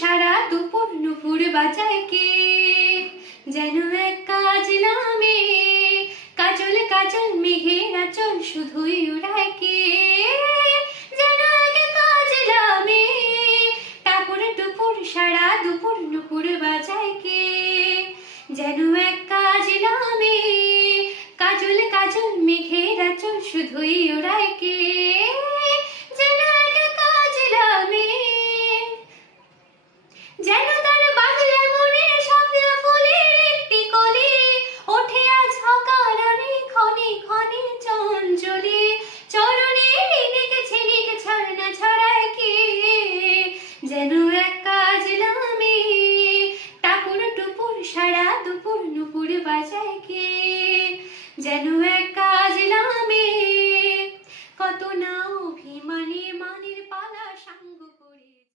সারা দুপুর নুপুর বাজায় কে, যেন এক কাজ নামে কাজল কাজল মেঘের আঁচল শুধুই উড়ায় কে, যেন এক কাজ নামে টাপুর টুপুর সারা দুপুর নুপুর বাজায় কে, যেন এক কাজ নামে কাজল কাজল মেঘের আঁচল শুধুই ওড়ায়।